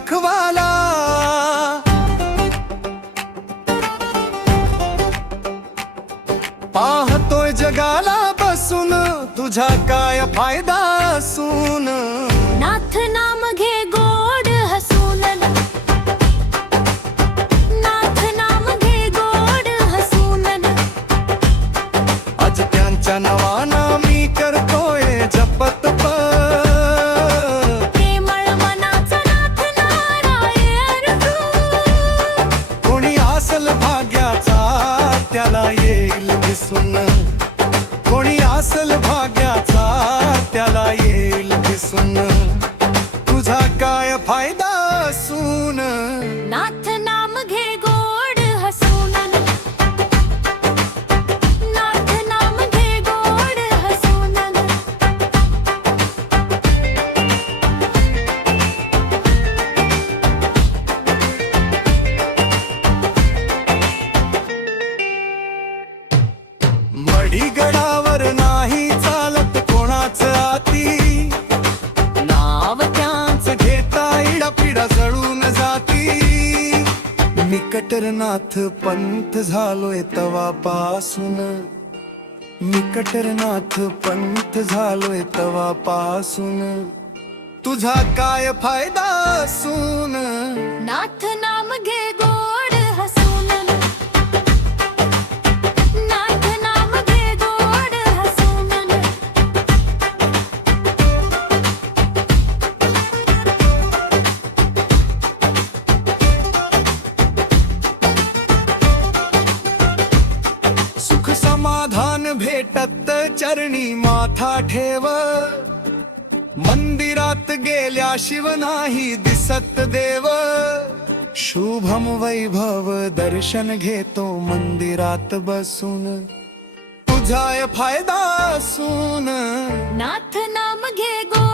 रखवाला. पाहतोय जगाला बसून तुझा काय फायदा असून. नाथ नाम घे गोड हसून, नाथ नाम घे गोड हसून. आज त्यांच्या नावानं मी करतोय जपत प्रेमळ मनाचा नाथ नारायण तू. कोणी असल भाग्याचा त्याला येईल दिसून. कोणी असल भाग्याचा त्याला येईल दिसून. तुझा काय फायदा असून. नाथ नाम घे गोड हसून, नाथ नाम घे गोड हसून. मढीगडावर नाही चालत कोणाच आती. नाव त्यांच घेता इडापिडा जळून जाती. निकटरनाथ पंथ झालोय तवापासून. निकटरनाथ पंथ झालोय तवापासून. तुझा काय फायदा असून. नाथ नाम घे गोड हसून, नाथ नाम घे गोड हसून. सुख समाधान भेटत चरणी माथा ठेव. मंदिरात गेल्या शिव नाही दिसत देव. शुभम वैभव दर्शन घेतो मंदिरात बसून. तुझा फायदा असून. नाथ नाम घे गोड